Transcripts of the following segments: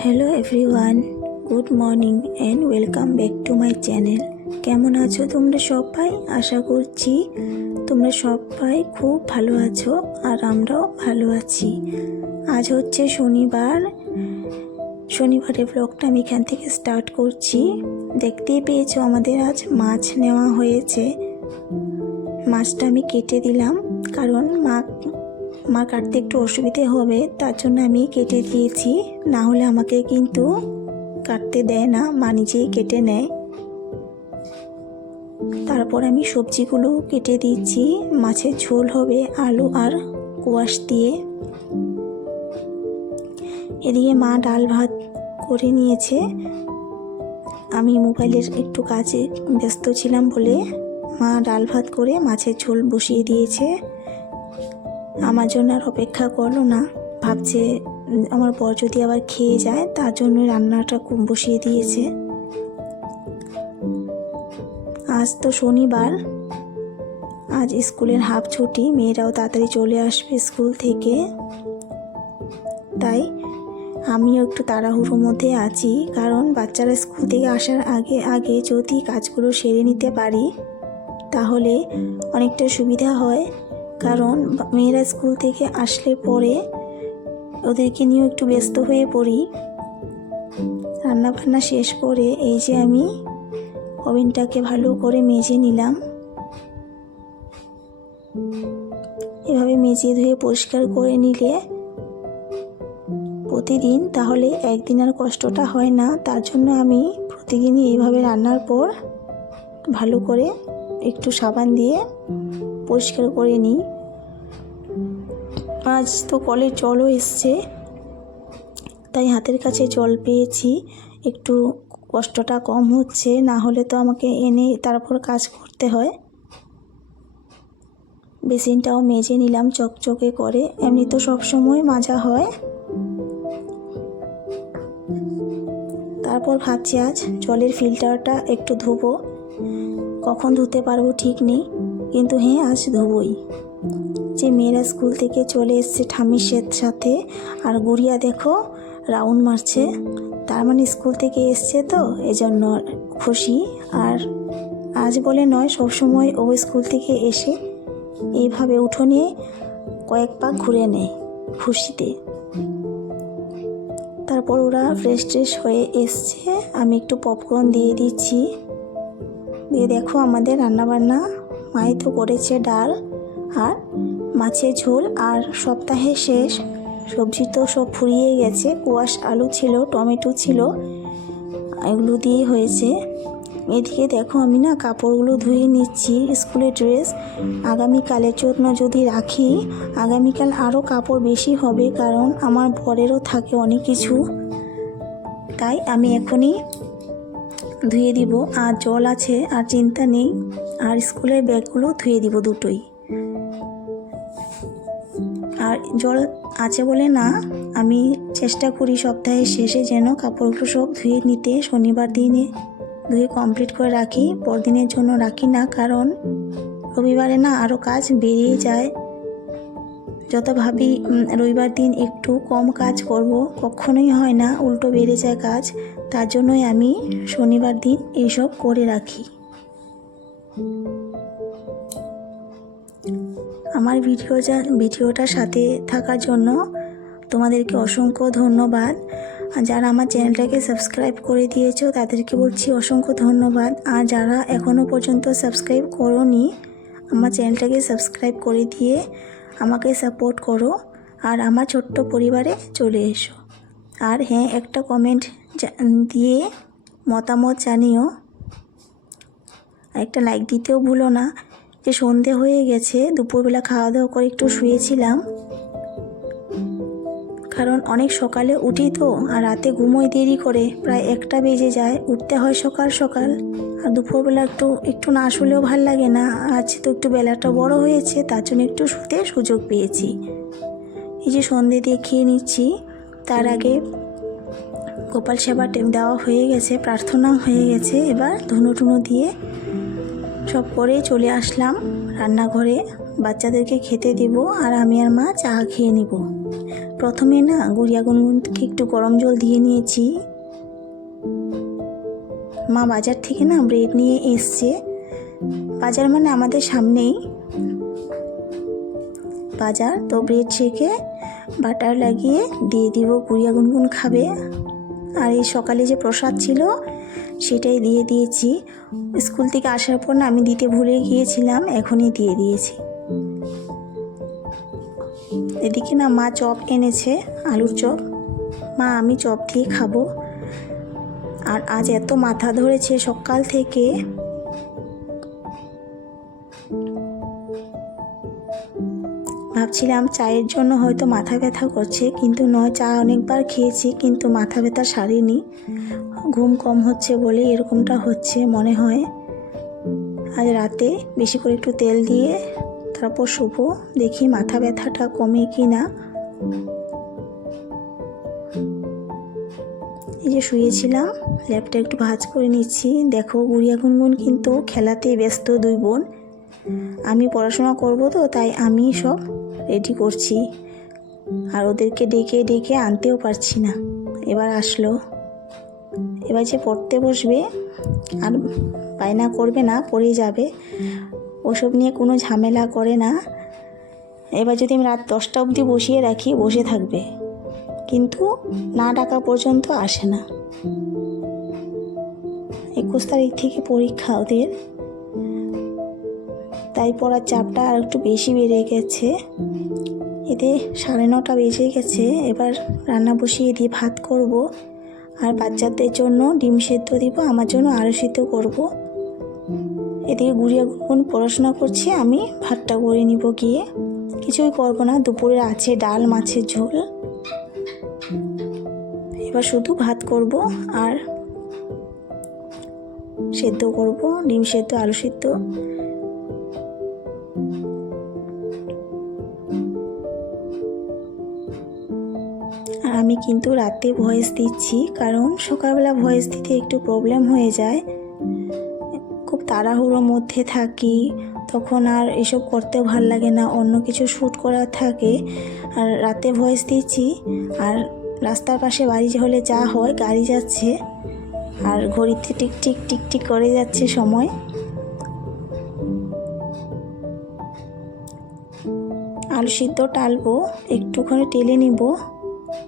Hello everyone, good morning and welcome back to my channel. কেমন আছো তোমরা সবাই? আশা করছি তোমরা সবাই খুব ভালো আছো আর আমরাও ভালো আছি। আজ হচ্ছে শনিবারের ব্লগটা আমি এখান থেকে স্টার্ট করছি। দেখতেই পেয়েছো আমাদের আজ মাছ নেওয়া হয়েছে। মাছটা আমি কেটে দিলাম, কারণ মার কাটতে একটু অসুবিধে হবে, তার জন্য আমি কেটে দিয়েছি। না হলে আমাকে কিন্তু কাটতে দেয় না, মা নিজেই কেটে নেয়। তারপর আমি সবজিগুলো কেটে দিচ্ছি। মাছের ঝোল হবে আলু আর কোয়াশ দিয়ে। এদিকে মা ডাল ভাত করে নিয়েছে। আমি মোবাইলের একটু কাজে ব্যস্ত ছিলাম বলে মা ডাল ভাত করে মাছের ঝোল বসিয়ে দিয়েছে। আমার জন্য আর অপেক্ষা করলো না, ভাবছে আমার বর যদি আবার খেয়ে যায়, তার জন্য রান্নাটা বসিয়ে দিয়েছে। আজ তো শনিবার, আজ স্কুলের হাফ ছুটি, মেয়েরাও তাড়াতাড়ি চলে আসবে স্কুল থেকে। তাই আমিও একটু তাড়াহুড়োর মধ্যে আছি, কারণ বাচ্চারা স্কুল থেকে আসার আগে যদি কাজগুলো সেরে নিতে পারি তাহলে অনেকটা সুবিধা হয়। কারণ মেয়েরা স্কুল থেকে আসলে পরে ওদেরকে নিয়েও একটু ব্যস্ত হয়ে পড়ি। রান্নাবান্না শেষ করে এই যে আমি ওভেনটাকে ভালো করে মেজে নিলাম। এভাবে মেজে ধুয়ে পরিষ্কার করে নিলে প্রতিদিন তাহলে একদিন আর কষ্টটা হয় না। তার জন্য আমি প্রতিদিনই এইভাবে রান্নার পর ভালো করে একটু সাবান দিয়ে পরিষ্কার করে নিই। আজ তো কলের জলও এসছে, তাই হাতের কাছে জল পেয়েছি, একটু কষ্টটা কম হচ্ছে। না হলে তো আমাকে এনে তারপর কাজ করতে হয়। বেসিনটাও মেজে নিলাম চকচকে করে, এমনি তো সবসময় মাজা হয়। তারপর ভাবছি আজ জলের ফিল্টারটা একটু ধোবো। কখন ধুতে পারবো ঠিক নেই, কিন্তু হ্যাঁ আজ ধোবই। যে মেয়েরা স্কুল থেকে চলে এসছে ঠাম্মির সাথে, আর গুড়িয়া দেখো রাউন্ড মারছে, তার মানে স্কুল থেকে এসছে তো এজন্য খুশি। আর আজ বলে নয়, সবসময় ও স্কুল থেকে এসে এইভাবে উঠোনে কয়েক পাক ঘুরে নেয় খুশিতে। তারপর ওরা ফ্রেশ হয়ে এসছে, আমি একটু পপকর্ন দিয়ে দিচ্ছি। দিয়ে দেখো আমাদের রান্নাবান্না মাই তো করেছে ডাল আর মাছের ঝোল, আর সপ্তাহের শেষ সবজি তো সব ফুরিয়ে গেছে। কোয়াশ আলু ছিল, টমেটো ছিল, এগুলো দিয়ে হয়েছে। এদিকে দেখো আমি না কাপড়গুলো ধুয়ে নিচ্ছি, স্কুলের ড্রেস আগামীকালের জন্য যদি রাখি, আগামীকাল আরও কাপড় বেশি হবে, কারণ আমার বরেরও থাকে অনেক কিছু। তাই আমি এখনই ধুয়ে দিব। আর জল আছে, আর চিন্তা নেই। আর স্কুলের ব্যাগগুলো ধুয়ে দিব দুটোই। আর জল আছে বলে না, আমি চেষ্টা করি সপ্তাহের শেষে যেন কাপড়গুলো সব ধুয়ে নিতে। শনিবার দিনে ধুয়ে কমপ্লিট করে রাখি, পরদিনের জন্য রাখি না, কারণ রবিবারে না আরও কাজ বেরিয়ে যায়। যত ভাবি রবিবার দিন একটু কম কাজ করব, কখনোই হয় না, উল্টো বেড়ে যায় কাজ। তার জন্যই আমি শনিবার দিন এইসব করে রাখি। আমার ভিডিওটার সাথে থাকার জন্য তোমাদেরকে অসংখ্য ধন্যবাদ। যারা আমার চ্যানেলটাকে সাবস্ক্রাইব করে দিয়েছো তাদেরকে বলছি অসংখ্য ধন্যবাদ। আর যারা এখনও পর্যন্ত সাবস্ক্রাইব করোনি, আমার চ্যানেলটাকে সাবস্ক্রাইব করে দিয়ে আমাকে সাপোর্ট করো আর আমার ছোট্ট পরিবারে চলে এসো। আর হ্যাঁ, একটা কমেন্ট দিয়ে মতামত জানিও, একটা লাইক দিতেও ভুলো না। যে সন্ধে হয়ে গেছে, দুপুরবেলা খাওয়া দাওয়া করে একটু শুয়েছিলাম, কারণ অনেক সকালে উঠি তো, আর রাতে ঘুমোই দেরি করে, প্রায় 1টা বেজে যায়। উঠতে হয় সকাল সকাল, আর দুপুরবেলা একটু না শুলেও ভাল লাগে না। আজ তো একটু বেলাটা বড় হয়েছে, তার জন্য একটু শুতে সুযোগ পেয়েছি। এই যে সন্ধে দিয়ে খেয়ে নিচ্ছি, তার আগে গোপাল সেবা দেওয়া হয়ে গেছে, প্রার্থনা হয়ে গেছে। এবার ধুনো দিয়ে সব করে চলে আসলাম রান্নাঘরে। বাচ্চাদেরকে খেতে দেব, আর আমি আর মা চা খেয়ে নিব। প্রথমে না গুড়িয়া গুনগুনকে একটু গরম জল দিয়ে নিয়েছি। মা বাজার থেকে না ব্রেড নিয়ে এসছে। বাজার মানে আমাদের সামনেই বাজার, তো ব্রেড ছেঁকে বাটার লাগিয়ে দিয়ে দিব, গুড়িয়া গুনগুন খাবে। আর এই সকালে যে প্রসাদ ছিল সেটাই দিয়ে দিয়েছি। স্কুল থেকে আসার পর না আমি দিতে ভুলে গিয়েছিলাম, এখনই দিয়ে দিয়েছি। এদিকে না মা চপ এনেছে, আলুর চপ। মা আমি চপ দিয়ে খাবো। আর আজ এত মাথা ধরেছে সকাল থেকে, ভাবছিলাম চায়ের জন্য হয়তো মাথা ব্যথা করছে, কিন্তু নয়, চা অনেকবার খেয়েছি কিন্তু মাথা ব্যথা সারেনি। ঘুম কম হচ্ছে বলে এরকমটা হচ্ছে মনে হয়। আজ রাতে বেশি করে একটু তেল দিয়ে তারপর শুবো, দেখি মাথা ব্যথাটা কমে কি না। এই যে শুয়েছিলাম, ল্যাপটা একটু ভাঁজ করে নিচ্ছি। দেখো গুড়িয়া গুনগুন কিন্তু খেলাতে ব্যস্ত, দুই বোন। আমি পড়াশোনা করব তো তাই আমি সব রেডি করছি। আর ওদেরকে ডেকে ডেকে আনতেও পারছি না। এবার আসলো, এবার যে পড়তে বসবে আর বায়না করবে না, পড়ে যাবে, ওসব নিয়ে কোনো ঝামেলা করে না। এবার যদি আমি রাত 10টা অবধি বসিয়ে রাখি বসে থাকবে, কিন্তু না ডাকা পর্যন্ত আসে না। 21 তারিখ থেকে পরীক্ষা ওদের, তাই পড়ার চাপটা আর একটু বেশি বেড়ে গেছে। এতে 9:30 বেজে গেছে। এবার রান্না বসিয়ে দিয়ে ভাত করব, আর বাচ্চাদের জন্য ডিম সেদ্ধ দিব, আমার জন্য আলু সেদ্ধ করব। এদিকে গুড়িয়া গুনগুন পড়াশোনা করছে, আমি ভাতটা করে নিব গিয়ে। কিছুই করব না, দুপুরে আছে ডাল, মাছের ঝোল। এবার শুধু ভাত করব আর সেদ্ধ করব, ডিম সেদ্ধ, আলু সেদ্ধ। আর আমি কিন্তু রাতে ভয়েস দিচ্ছি, কারণ সকালবেলা ভয়েস দিতে একটু প্রবলেম হয়ে যায়। খুব তাড়াহুড়োর মধ্যে থাকি, তখন আর এসব করতেও ভাল লাগে না, অন্য কিছু শ্যুট করার থাকে। আর রাতে ভয়েস দিচ্ছি, আর রাস্তার পাশে বাড়ি হলে যা হয়, গাড়ি যাচ্ছে আর ঘড়িতে টিকটিক টিকটিক করে যাচ্ছে সময়। আলু সিদ্ধ টালবো, একটুখানি টেলে নিব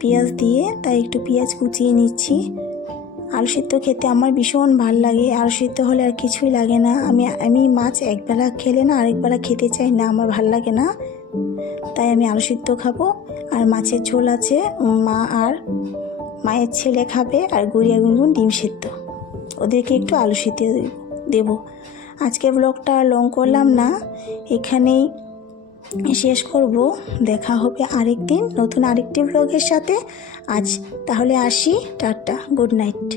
পেঁয়াজ দিয়ে, তাই একটু পেঁয়াজ কুচিয়ে নিচ্ছি। আলু সিদ্ধ খেতে আমার ভীষণ ভাল লাগে, আলু সিদ্ধ হলে আর কিছুই লাগে না। আমি মাছ একবেলা খেলে না আরেকবেলা খেতে চাই না, আমার ভাল লাগে না, তাই আমি আলু সিদ্ধ খাবো। আর মাছের ঝোল আছে, মা আর মায়ের ছেলে খাবে, আর গুড়িয়া গুনগুন ডিম সিদ্ধ, ওদেরকে একটু আলু সিদ্ধ দেবো। আজকে ব্লগটা লং করলাম না, এখানেই শেষ করব। দেখা হবে আরেকদিন নতুন আরেকটি ব্লগের সাথে। আজ তাহলে আসি, টাটা, গুড নাইট।